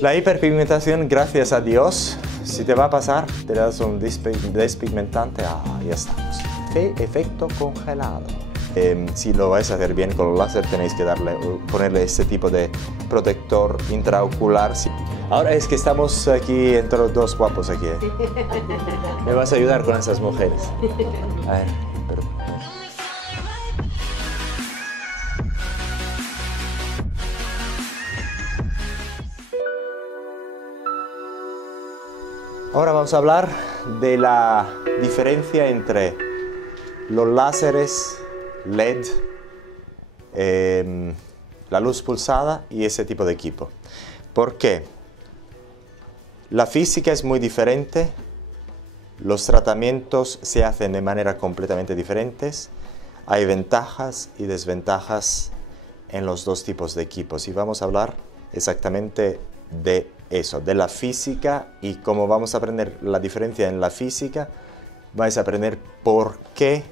La hiperpigmentación, gracias a Dios, si te va a pasar, te das un despigmentante, ya estamos. Efecto congelado. Si lo vais a hacer bien con el láser, tenéis que ponerle este tipo de protector intraocular. Ahora es que estamos aquí entre los dos guapos aquí. ¿Me vas a ayudar con esas mujeres? A ver, perdón. Ahora vamos a hablar de la diferencia entre los láseres LED, la luz pulsada y ese tipo de equipo. ¿Por qué? La física es muy diferente, los tratamientos se hacen de manera completamente diferentes, hay ventajas y desventajas en los dos tipos de equipos y vamos a hablar exactamente de eso, de la física, y como vamos a aprender la diferencia en la física, vais a aprender por qué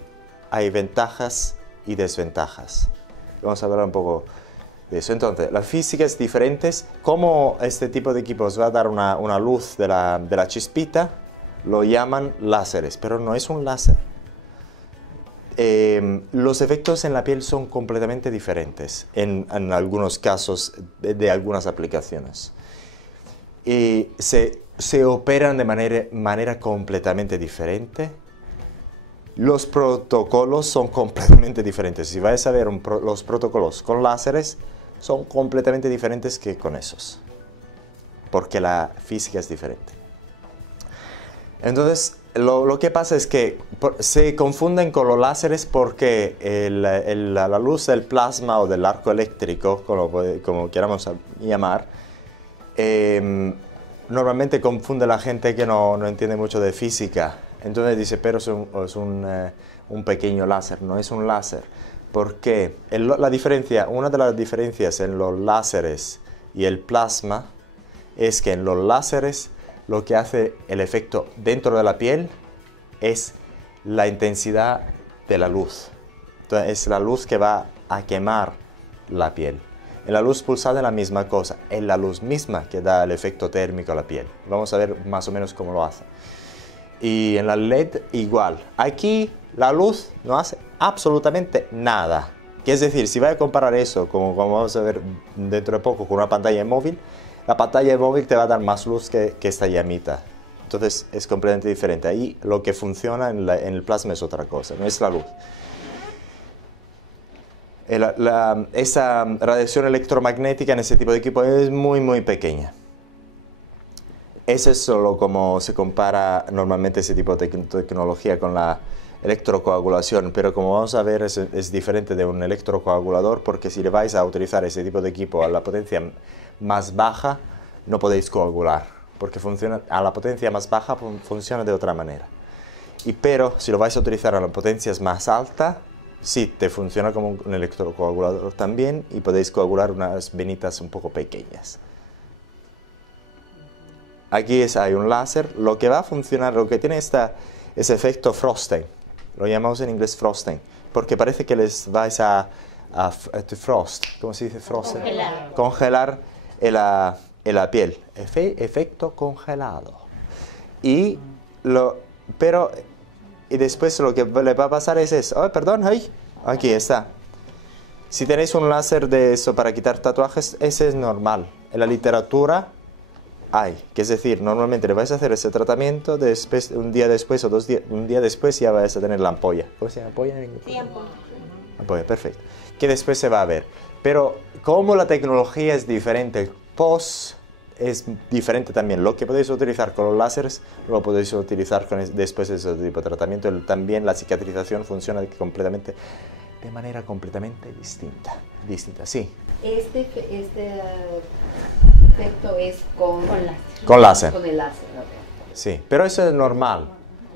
hay ventajas y desventajas. Vamos a hablar un poco de eso. Entonces, la física es diferente. Como este tipo de equipos va a dar una luz de la chispita, lo llaman láseres, pero no es un láser. Los efectos en la piel son completamente diferentes en algunos casos de algunas aplicaciones. Y se operan de manera completamente diferente. Los protocolos son completamente diferentes. Si vais a ver los protocolos con láseres, son completamente diferentes que con esos, porque la física es diferente. Entonces, lo que pasa es que se confunden con los láseres porque la luz del plasma o del arco eléctrico, como queramos llamar, normalmente confunde la gente que no entiende mucho de física. Entonces dice, pero es un pequeño láser. No es un láser. Porque una de las diferencias en los láseres y el plasma es que en los láseres lo que hace el efecto dentro de la piel es la intensidad de la luz. Entonces es la luz que va a quemar la piel. En la luz pulsada es la misma cosa, es la luz misma que da el efecto térmico a la piel. Vamos a ver más o menos cómo lo hace. Y en la LED igual. Aquí la luz no hace absolutamente nada. Es decir, si voy a comparar eso, como vamos a ver dentro de poco, con una pantalla móvil, la pantalla móvil te va a dar más luz que esta llamita. Entonces es completamente diferente. Ahí lo que funciona en el plasma es otra cosa, no es la luz. Esa radiación electromagnética en ese tipo de equipo es muy, muy pequeña. Ese es solo como se compara normalmente ese tipo de tecnología con la electrocoagulación, pero como vamos a ver es diferente de un electrocoagulador, porque si le vais a utilizar ese tipo de equipo a la potencia más baja, no podéis coagular, porque a la potencia más baja funciona de otra manera. Pero si lo vais a utilizar a las potencias más altas, sí, te funciona como un electrocoagulador también, y podéis coagular unas venitas un poco pequeñas. Aquí hay un láser, lo que va a funcionar, lo que tiene ese efecto frosting, lo llamamos en inglés frosting, porque parece que les vais a frost, ¿cómo se dice frosting? Congelar la piel, efecto congelado. Y después lo que le va a pasar es eso, oh, perdón, aquí está. Si tenéis un láser de eso para quitar tatuajes, ese es normal. En la literatura que es decir, normalmente le vais a hacer ese tratamiento, después, un día después o un día después ya vais a tener la ampolla. ¿Cómo se llama ampolla en inglés? Sí, ampolla. Ampolla, perfecto. Que después se va a ver. Pero como la tecnología es diferente, el post es diferente también. Lo que podéis utilizar con los láseres lo podéis utilizar después de ese tipo de tratamiento. También la cicatrización funciona de manera completamente distinta. Sí. Este efecto es con láser. Con láser. Con el láser, okay. Sí, pero eso es normal.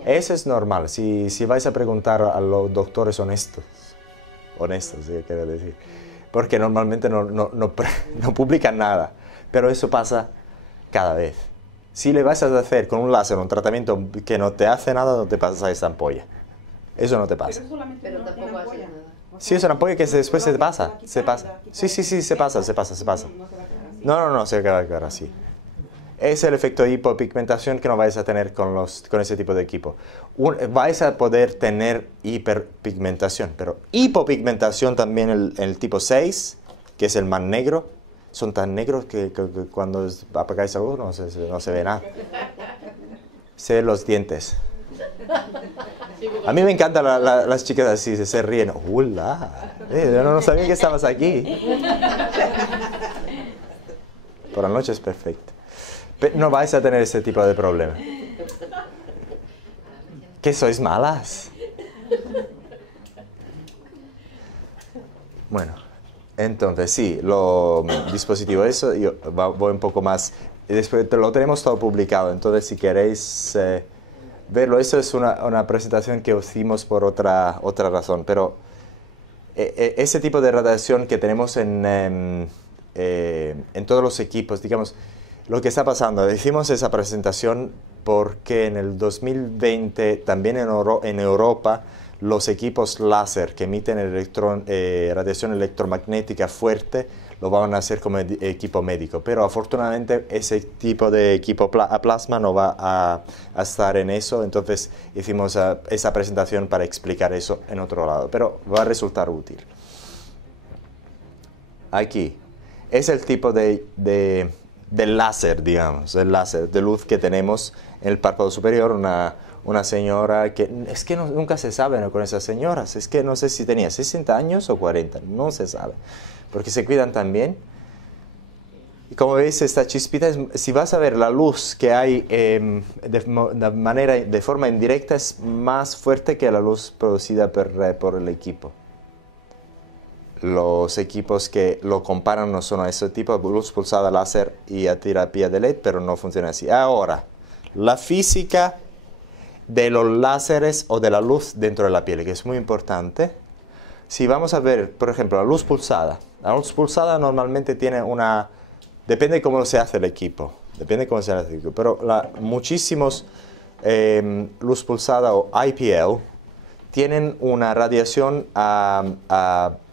Eso es normal. Si vais a preguntar a los doctores honestos, sí, quiero decir, porque normalmente no publican nada, pero eso pasa cada vez. Si le vas a hacer con un láser un tratamiento que no te hace nada, no te pasa esa ampolla. Eso no te pasa. Pero tampoco hace nada. Sí, es una ampolla que después se pasa. Sí, se pasa. No, se va a quedar así. Es el efecto hipopigmentación que no vais a tener con ese tipo de equipo. Vais a poder tener hiperpigmentación, pero hipopigmentación también el tipo 6, que es el más negro, son tan negros que cuando apagáis la luz no se ve nada. Se ven los dientes. A mí me encantan las chicas así, se ríen. ¡Hola! Yo no sabía que estabas aquí. Por la noche es perfecto. Pero no vais a tener ese tipo de problema. ¿Que sois malas? Bueno, entonces sí, dispositivo eso, yo voy un poco más. Y después lo tenemos todo publicado, entonces si queréis verlo, eso es una presentación que hicimos por otra razón, pero ese tipo de radiación que tenemos en todos los equipos, digamos, lo que está pasando, hicimos esa presentación porque en el 2020 también en Europa los equipos láser que emiten radiación electromagnética fuerte lo van a hacer como equipo médico, pero afortunadamente ese tipo de equipo a plasma no va a estar en eso, entonces hicimos esa presentación para explicar eso en otro lado, pero va a resultar útil. Aquí es el tipo de láser, digamos, el láser de luz que tenemos en el párpado superior, una señora que, es que nunca se sabe, ¿no?, con esas señoras, es que no sé si tenía 60 años o 40, no se sabe, porque se cuidan tan bien. Y como veis, esta chispita, si vas a ver la luz que hay de forma indirecta, es más fuerte que la luz producida por el equipo. Los equipos que lo comparan no son a ese tipo de luz pulsada láser y a terapia de LED, pero no funciona así. Ahora, la física de los láseres o de la luz dentro de la piel, que es muy importante. Si vamos a ver, por ejemplo, la luz pulsada normalmente tiene depende de cómo se hace el equipo, pero muchísimos luz pulsada o IPL tienen una radiación a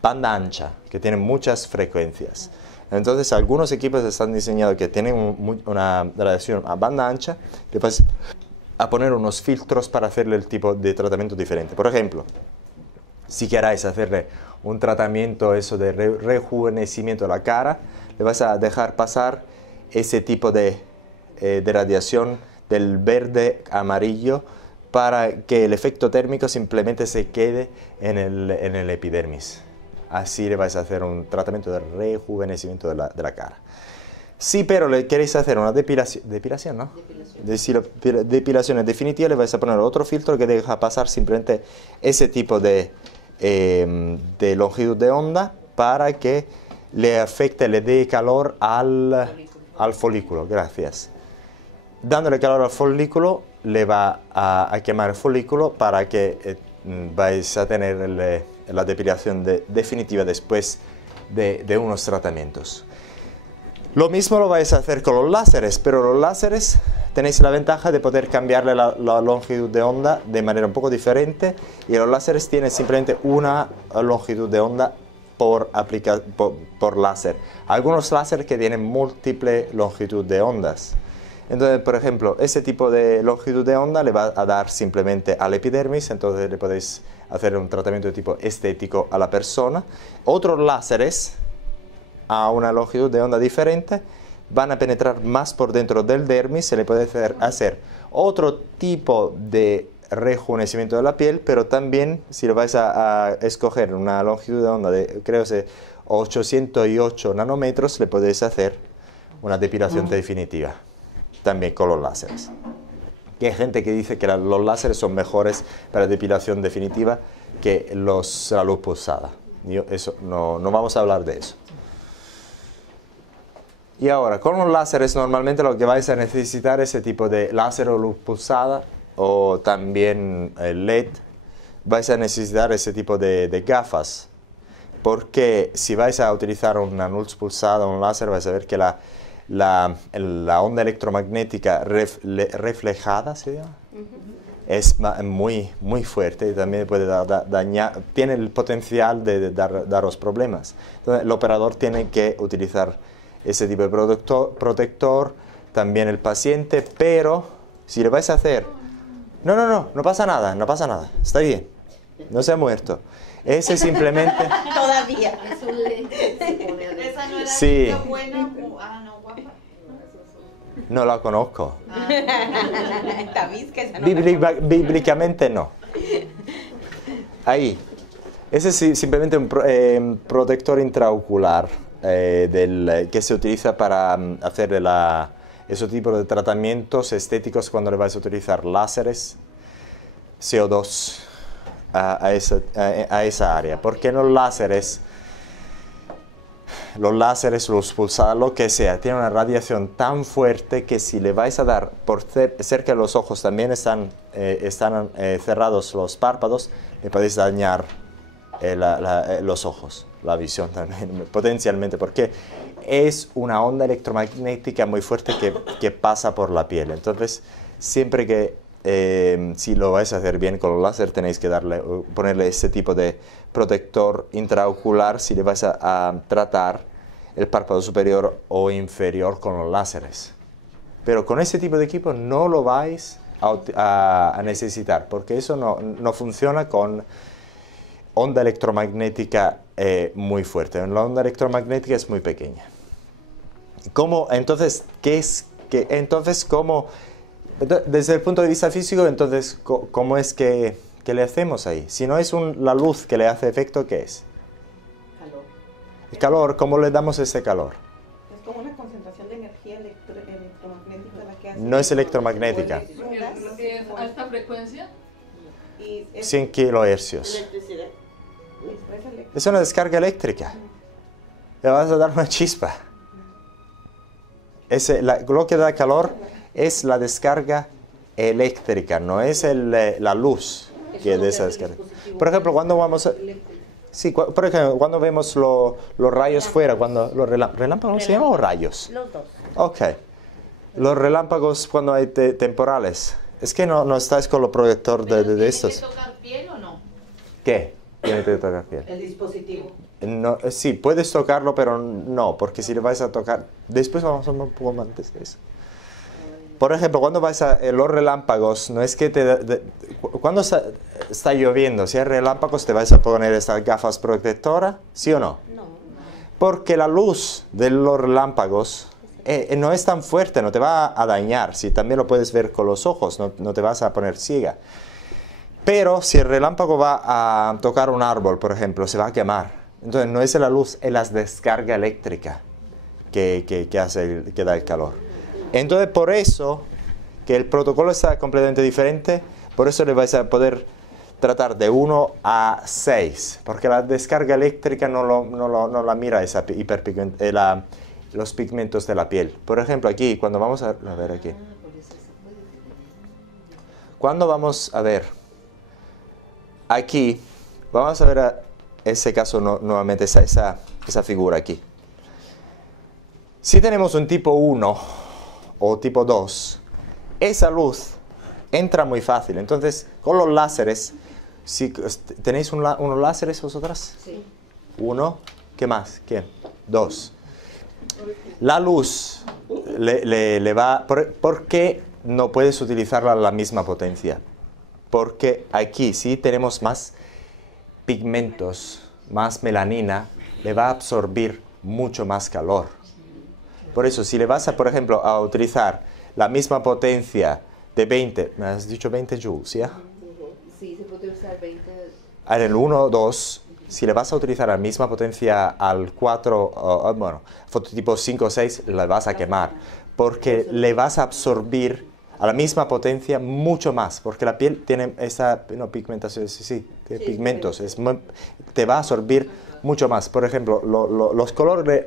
banda ancha, que tienen muchas frecuencias. Entonces, algunos equipos están diseñados que tienen una radiación a banda ancha, que vas a poner unos filtros para hacerle el tipo de tratamiento diferente. Por ejemplo, si queráis hacerle un tratamiento de rejuvenecimiento de la cara, le vas a dejar pasar ese tipo de radiación del verde amarillo para que el efecto térmico simplemente se quede en el epidermis. Así le vais a hacer un tratamiento de rejuvenecimiento de la cara. Sí, pero le queréis hacer una depilación, ¿no? Depilación definitiva, le vais a poner otro filtro que deja pasar simplemente ese tipo de longitud de onda para que le afecte, le dé calor al folículo. Gracias. Dándole calor al folículo, le va a quemar el folículo para que vais a tener la depilación definitiva después de unos tratamientos. Lo mismo lo vais a hacer con los láseres, pero los láseres tenéis la ventaja de poder cambiarle la longitud de onda de manera un poco diferente, y los láseres tienen simplemente una longitud de onda por láser. Algunos láseres que tienen múltiple longitud de ondas. Entonces, por ejemplo, ese tipo de longitud de onda le va a dar simplemente al epidermis, entonces le podéis hacer un tratamiento de tipo estético a la persona. Otros láseres a una longitud de onda diferente van a penetrar más por dentro del dermis, se le puede hacer otro tipo de rejuvenecimiento de la piel, pero también si lo vais a escoger una longitud de onda de, creo que 808 nanómetros, le podéis hacer una depilación definitiva, también con los láseres. Y hay gente que dice que los láseres son mejores para depilación definitiva que la luz pulsada. No vamos a hablar de eso. Y ahora, con los láseres normalmente lo que vais a necesitar es ese tipo de láser o luz pulsada, o también el LED. Vais a necesitar ese tipo de gafas, porque si vais a utilizar una luz pulsada o un láser, vais a ver que la onda electromagnética reflejada, ¿se llama? Es muy, muy fuerte y también puede dañar, tiene el potencial de daros problemas. Entonces, el operador tiene que utilizar ese tipo de protector, también el paciente, pero si le vais a hacer... No pasa nada, no pasa nada, está bien, no se ha muerto. Ese simplemente... Todavía. Es un lente que se pone adentro. Esa no era Sí. buena. No, guapa. No la conozco. Tabiz, que esa no la Bíblicamente no. Ahí. Ese es simplemente un protector intraocular que se utiliza para hacer ese tipo de tratamientos estéticos cuando le vais a utilizar láseres, CO2 a esa área. Porque los láseres, los pulsados, lo que sea, tienen una radiación tan fuerte que si le vais a dar por cerca de los ojos, también están cerrados los párpados, le podéis dañar los ojos, la visión también, potencialmente, porque es una onda electromagnética muy fuerte que pasa por la piel. Entonces, siempre que, si lo vais a hacer bien con el láser, tenéis que ponerle ese tipo de protector intraocular si le vais a tratar el párpado superior o inferior con los láseres. Pero con ese tipo de equipo no lo vais a necesitar, porque eso no funciona con onda electromagnética muy fuerte. La onda electromagnética es muy pequeña. Entonces, desde el punto de vista físico, entonces, ¿cómo es que le hacemos ahí? Si no es la luz que le hace efecto, ¿qué es? Calor. El calor, ¿cómo le damos ese calor? Es como una concentración de energía electromagnética la que hace. No es electromagnética. Porque es alta frecuencia. Y es 100 kilohercios. Electricidad. Es una descarga eléctrica. Le vas a dar una chispa. Lo que da calor es la descarga eléctrica, no es la luz que de esa descarga. Por ejemplo, cuando vamos por ejemplo, cuando vemos los rayos fuera, cuando los relámpagos, ¿se llaman o rayos? Los dos. Ok. Los relámpagos cuando hay temporales. Es que no estáis con los proyector de estos. ¿Tiene que tocar piel o no? ¿Qué? Tiene que tocar piel. El dispositivo. No, sí, puedes tocarlo, pero no, porque si le vais a tocar... Después vamos a hablar un poco antes de eso. Por ejemplo, cuando vais a los relámpagos, no es que cuando está lloviendo, si hay relámpagos, ¿te vais a poner estas gafas protectoras? ¿Sí o no? No. Porque la luz de los relámpagos no es tan fuerte, no te va a dañar. Si también lo puedes ver con los ojos, no te vas a poner ciega. Pero si el relámpago va a tocar un árbol, por ejemplo, se va a quemar. Entonces no es la luz, es la descarga eléctrica que da el calor. Entonces por eso que el protocolo está completamente diferente, por eso le vais a poder tratar de 1 a 6, porque la descarga eléctrica no la mira los pigmentos de la piel. Por ejemplo, aquí, cuando vamos a ver aquí. Cuando vamos a ver aquí, vamos a ver ese caso nuevamente, esa figura aquí. Si tenemos un tipo 1 o tipo 2, esa luz entra muy fácil. Entonces, con los láseres, si ¿tenéis unos láseres vosotras? Sí. 1, ¿qué más? ¿Qué? 2. La luz le va... ¿Por qué no puedes utilizarla a la misma potencia? Porque aquí sí tenemos más pigmentos, más melanina, le va a absorbir mucho más calor. Por eso, si le vas por ejemplo, a utilizar la misma potencia de 20, me has dicho 20 joules, ¿ya? Sí, se puede usar 20. En el 1 o 2, si le vas a utilizar la misma potencia al 4, fototipo 5 o 6, la vas a quemar, porque le vas a absorbir a la misma potencia mucho más, porque la piel tiene esa pigmentación, pigmentos, te va a absorbir mucho más. Por ejemplo, los colores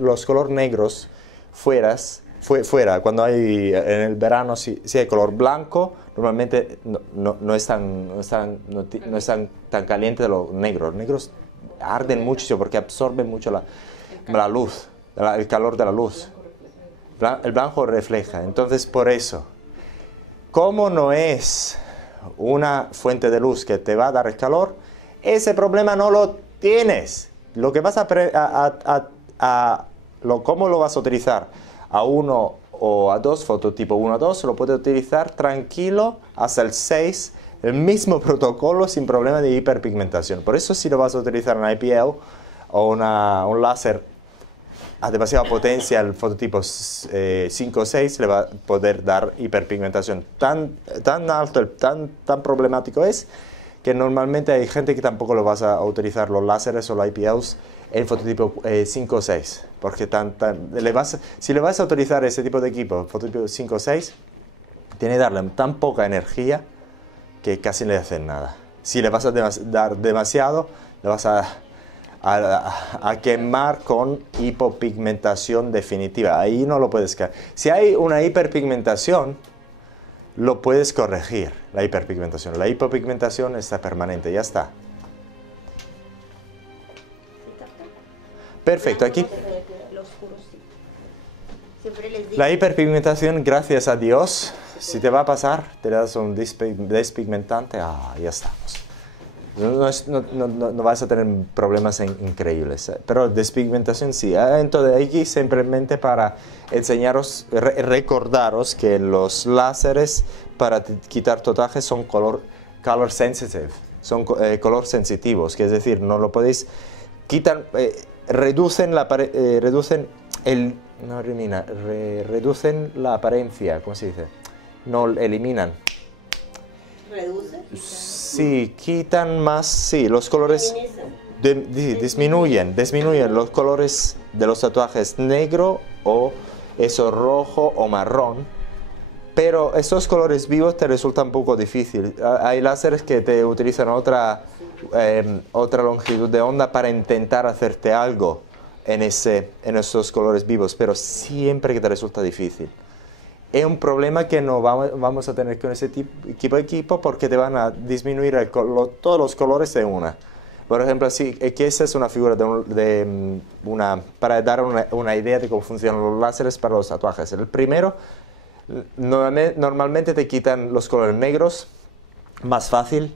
negros fuera, cuando hay en el verano, si hay color blanco, normalmente no es tan caliente de los negros. Los negros arden mucho porque absorben mucho la luz, el calor de la luz. El blanco refleja, entonces por eso. Como no es una fuente de luz que te va a dar el calor, ese problema no lo tienes. Lo que vas ¿cómo lo vas a utilizar? A 1 o A2, fototipo 1 a 2, lo puedes utilizar tranquilo hasta el 6, el mismo protocolo sin problema de hiperpigmentación. Por eso si lo vas a utilizar en IPL o un láser a demasiada potencia, el fototipo 5 o 6 le va a poder dar hiperpigmentación. Tan alto, tan problemático es que normalmente hay gente que tampoco lo vas a utilizar los láseres o los IPLs en fototipo 5 o 6, porque si le vas a utilizar ese tipo de equipo, fototipo 5 o 6, tiene que darle tan poca energía que casi no le hacen nada. Si le vas a dar demasiado, le vas a quemar con hipopigmentación definitiva. Ahí no lo puedes caer. Si hay una hiperpigmentación, lo puedes corregir, la hiperpigmentación. La hipopigmentación está permanente, ya está. Perfecto, aquí. La hiperpigmentación, gracias a Dios, si te va a pasar, te das un despigmentante, ya estamos. No vas a tener problemas increíbles, pero despigmentación sí. Entonces aquí simplemente para enseñaros, recordaros que los láseres para quitar tatuajes son color sensitive, son color sensitivos, que es decir, no lo podéis quitar, reducen la apariencia, ¿cómo se dice? No eliminan. ¿Reduce? Sí, quitan más, sí, los colores disminuyen los colores de los tatuajes negro o eso rojo o marrón, pero esos colores vivos te resultan un poco difícil. Hay láseres que te utilizan otra longitud de onda para intentar hacerte algo en esos colores vivos, pero siempre que te resulta difícil. Es un problema que no vamos a tener con ese tipo de equipo porque te van a disminuir todos los colores de una. Por ejemplo, que esa es una figura para dar una idea de cómo funcionan los láseres para los tatuajes. El primero, normalmente te quitan los colores negros, más fácil,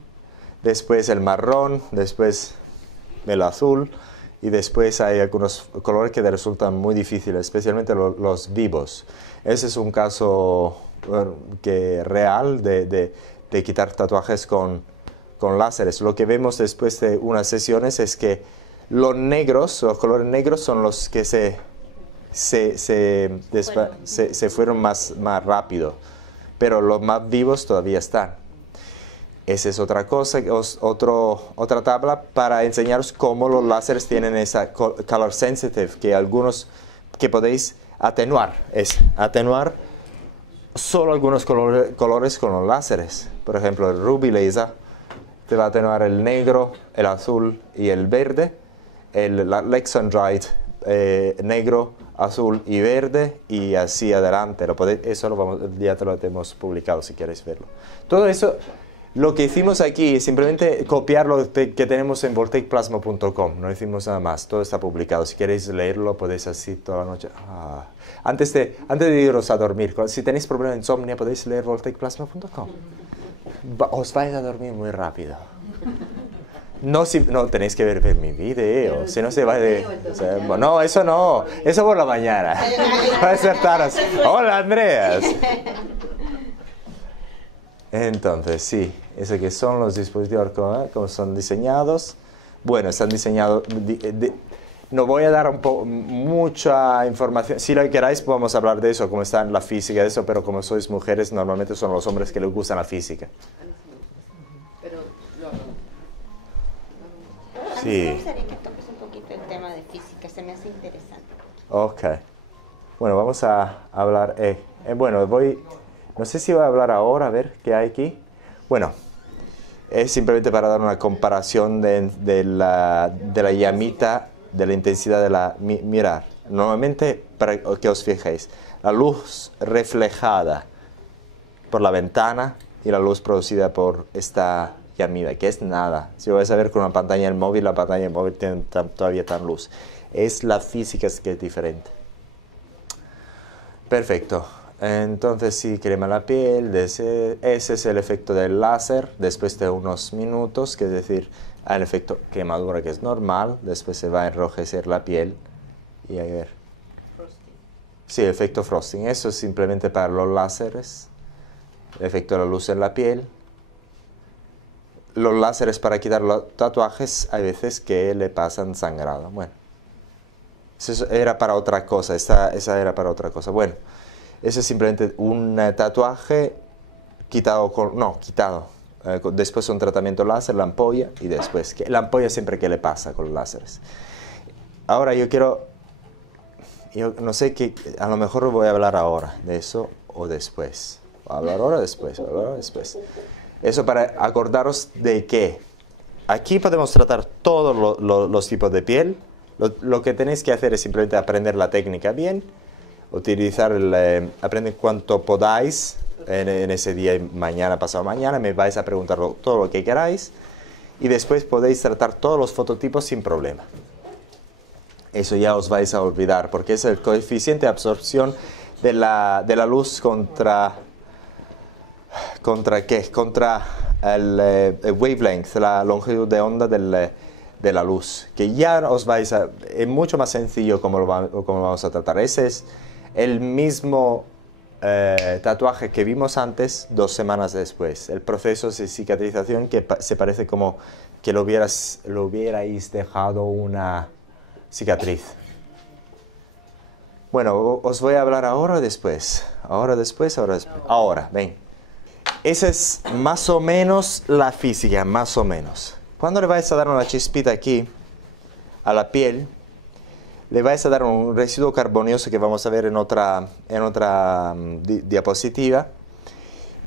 después el marrón, después el azul, y después hay algunos colores que te resultan muy difíciles, especialmente los vivos. Ese es un caso real de quitar tatuajes con láseres. Lo que vemos después de unas sesiones es que los colores negros son los que se fueron más rápido, pero los más vivos todavía están. Esa es otra cosa, otra tabla para enseñaros cómo los láseres tienen esa color sensitive, que podéis atenuar. Es atenuar solo algunos colores con los láseres. Por ejemplo, el Ruby Laser te va a atenuar el negro, el azul y el verde. El Lexandrite negro, azul y verde, y así adelante. Ya te lo hemos publicado si queréis verlo. Todo eso. Lo que hicimos aquí es simplemente copiar lo que tenemos en voltaicplasma.com, no hicimos nada más, todo está publicado. Si queréis leerlo, podéis así toda la noche. Antes de iros a dormir, si tenéis problema de insomnio, podéis leer voltaicplasma.com. Os vais a dormir muy rápido. No tenéis que ver mi video, si no se va de... no, eso no, eso por la mañana. Va a ser tarde. Hola, Andreas. Entonces, sí, eso que son los dispositivos como son diseñados. Bueno, están diseñados... no voy a dar mucha información. Si lo queráis, podemos hablar de eso, cómo está en la física de eso, pero como sois mujeres, normalmente son los hombres que les gustan la física. Pero A mí me gustaría que toques un poquito el tema de física, se me hace interesante. Ok. Bueno, vamos a hablar... No sé si voy a hablar ahora, a ver qué hay aquí. Bueno, es simplemente para dar una comparación de la llamita, de la intensidad de la... Mirad, normalmente, para que os fijéis, la luz reflejada por la ventana y la luz producida por esta llamida, que es nada. Si vais a ver con una pantalla del móvil, la pantalla del móvil tiene todavía tan luz. Es la física que es diferente. Perfecto. Entonces sí, crema la piel, ese es el efecto del láser después de unos minutos, que es decir, hay el efecto quemadura que es normal, después se va a enrojecer la piel y a ver. Sí, efecto frosting. Eso es simplemente para los láseres. El efecto de la luz en la piel. Los láseres para quitar los tatuajes, hay veces que le pasan sangrado. Bueno, eso era para otra cosa. Esa era para otra cosa. Bueno, ese es simplemente un tatuaje quitado con... No, quitado. Después un tratamiento láser, la ampolla y después... La ampolla siempre que le pasa con los láseres. Ahora yo no sé qué... A lo mejor voy a hablar ahora de eso o después. ¿Voy a hablar ahora o después? ¿Voy a hablar ahora o después? Eso para acordaros de que aquí podemos tratar todos los tipos de piel. Lo que tenéis que hacer es simplemente aprender la técnica bien, aprender cuanto podáis en ese día, mañana, pasado mañana, me vais a preguntar todo lo que queráis y después podéis tratar todos los fototipos sin problema. Eso ya os vais a olvidar porque es el coeficiente de absorción de la luz contra ¿qué? Contra el wavelength, la longitud de onda de la luz, que ya os vais a... Es mucho más sencillo como lo vamos a tratar. Ese es el mismo tatuaje que vimos antes, 2 semanas después. El proceso de cicatrización que se parece como que lo hubierais dejado una cicatriz. Bueno, os voy a hablar ahora o después. Ahora, después, ahora, después. Ahora, ven. Esa es más o menos la física, más o menos. Cuando le vais a dar una chispita aquí a la piel, le vais a dar un residuo carbonioso que vamos a ver en otra diapositiva.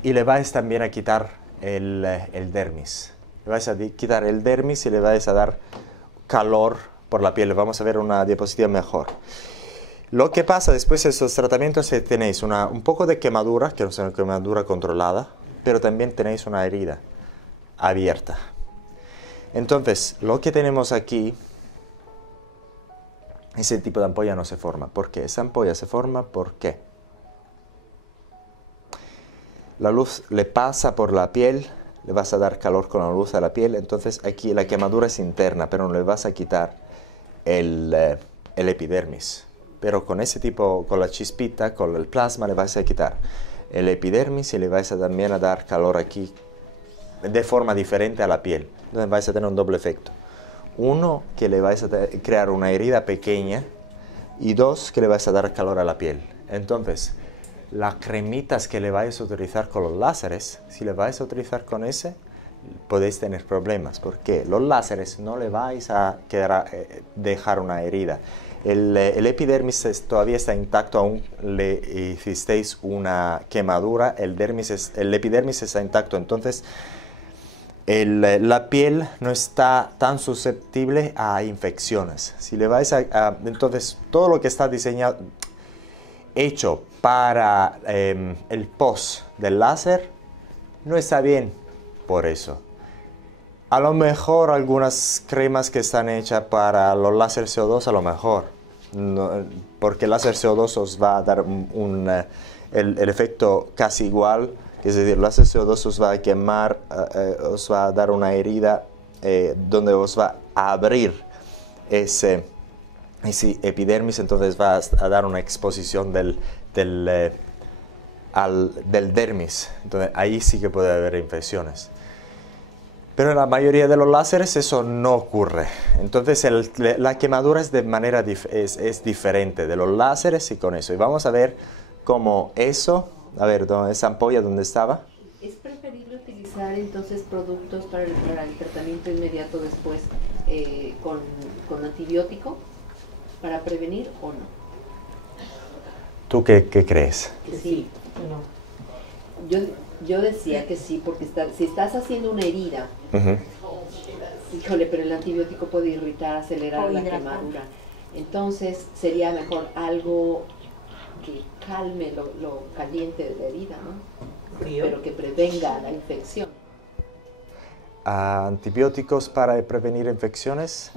Y le vais también a quitar el dermis. Le vais a quitar el dermis y le vais a dar calor por la piel. Vamos a ver una diapositiva mejor. Lo que pasa después de esos tratamientos es que tenéis un poco de quemadura, que no es una quemadura controlada, pero también tenéis una herida abierta. Entonces, lo que tenemos aquí, ese tipo de ampolla no se forma. ¿Por qué? Esa ampolla se forma, ¿por qué? La luz le pasa por la piel, le vas a dar calor con la luz a la piel, entonces aquí la quemadura es interna, pero no le vas a quitar el epidermis. Pero con ese tipo, con la chispita, con el plasma, le vas a quitar el epidermis y le vais a también a dar calor aquí de forma diferente a la piel. Entonces vais a tener un doble efecto. Uno, que le vais a crear una herida pequeña y 2, que le vais a dar calor a la piel. Entonces, las cremitas que le vais a utilizar con los láseres, si le vais a utilizar con ese, podéis tener problemas. Porque los láseres no le vais a dejar una herida. El epidermis todavía está intacto, aún le hicisteis una quemadura, el epidermis está intacto, entonces la piel no está tan susceptible a infecciones. Si le vais entonces todo lo que está diseñado, hecho para el post del láser, no está bien por eso. A lo mejor algunas cremas que están hechas para los láser CO2, a lo mejor. No, porque el láser CO2 os va a dar el efecto casi igual. Es decir, el láser CO2 os va a quemar, os va a dar una herida donde os va a abrir ese epidermis. Entonces va a dar una exposición del dermis. Entonces ahí sí que puede haber infecciones. Pero en la mayoría de los láseres eso no ocurre. Entonces la quemadura es es diferente de los láseres y con eso. Y vamos a ver cómo eso... A ver, esa ampolla, ¿dónde estaba? ¿Es preferible utilizar entonces productos para el tratamiento inmediato después con antibiótico para prevenir o no? ¿Tú qué crees? Que sí. Yo decía que sí, porque si estás haciendo una herida, híjole, pero el antibiótico puede irritar, acelerar la quemadura. Entonces sería mejor algo que calme lo caliente de la herida, ¿no? Frío. Pero que prevenga la infección. ¿Antibióticos para prevenir infecciones?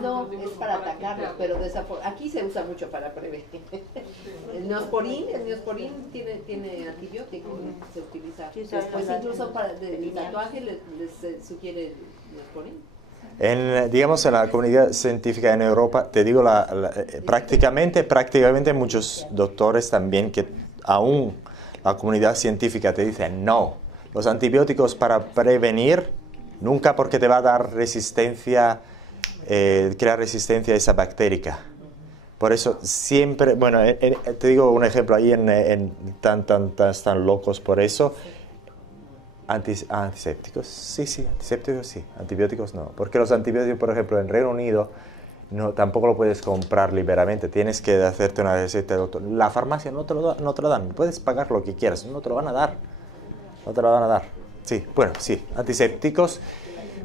No, es para atacarlos, pero aquí se usa mucho para prevenir. El neosporin tiene antibiótico, se utiliza. Después incluso para el tatuaje les sugiere el neosporin. Digamos, en la comunidad científica en Europa, te digo, prácticamente muchos doctores también, que aún la comunidad científica te dice no, los antibióticos para prevenir, nunca, porque te va a dar resistencia, crear resistencia a esa bacteria. Por eso siempre, bueno, te digo un ejemplo, ahí están locos por eso. Antisépticos, sí, antisépticos sí, antibióticos no. Porque los antibióticos, por ejemplo, en Reino Unido, tampoco lo puedes comprar liberamente, tienes que hacerte una receta, doctor. La farmacia no te lo dan, puedes pagar lo que quieras, no te lo van a dar. No te lo van a dar. Sí, bueno, sí, antisépticos,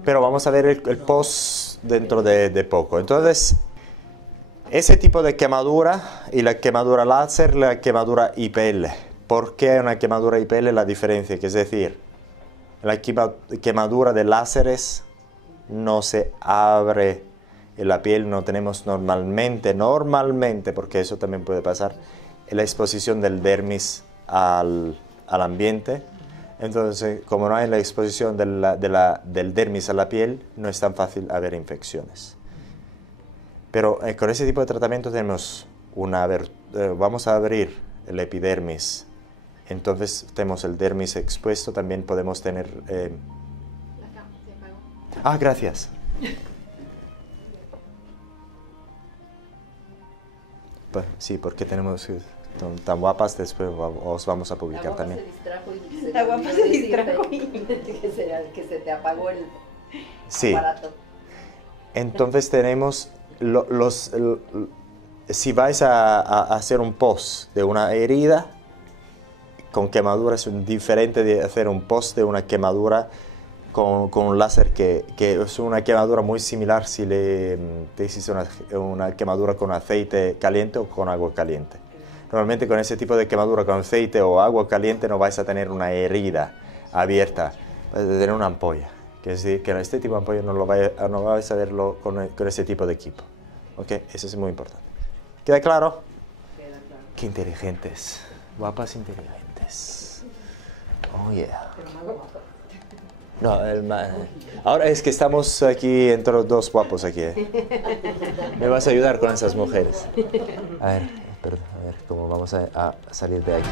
pero vamos a ver el post dentro de poco. Entonces, ese tipo de quemadura y la quemadura láser, la quemadura IPL. ¿Por qué una quemadura IPL? La diferencia, que es decir, la quemadura de láseres no se abre en la piel, no tenemos normalmente, porque eso también puede pasar, la exposición del dermis al ambiente. Entonces, como no hay la exposición del dermis a la piel, no es tan fácil haber infecciones. Pero con ese tipo de tratamiento tenemos vamos a abrir el epidermis. Entonces tenemos el dermis expuesto, también podemos tener... gracias. Pues, sí, porque tenemos... tan guapas, después os vamos a publicar también. La guapa se distrajo y que se te apagó el aparato. Entonces tenemos si vais a hacer un post de una herida con quemadura, es diferente de hacer un post de una quemadura con un láser, que es una quemadura muy similar si te hiciste una quemadura con aceite caliente o con agua caliente. Normalmente con ese tipo de quemadura con aceite o agua caliente no vais a tener una herida abierta, vais a tener una ampolla. Que es decir, que este tipo de ampolla no vais a verlo con ese tipo de equipo. ¿Ok? Eso es muy importante. ¿Queda claro? Queda claro. Qué inteligentes. Guapas inteligentes. Oh, yeah. No, ahora es que estamos aquí entre los dos guapos aquí. ¿Me vas a ayudar con esas mujeres? A ver, perdón, a ver cómo vamos a salir de aquí.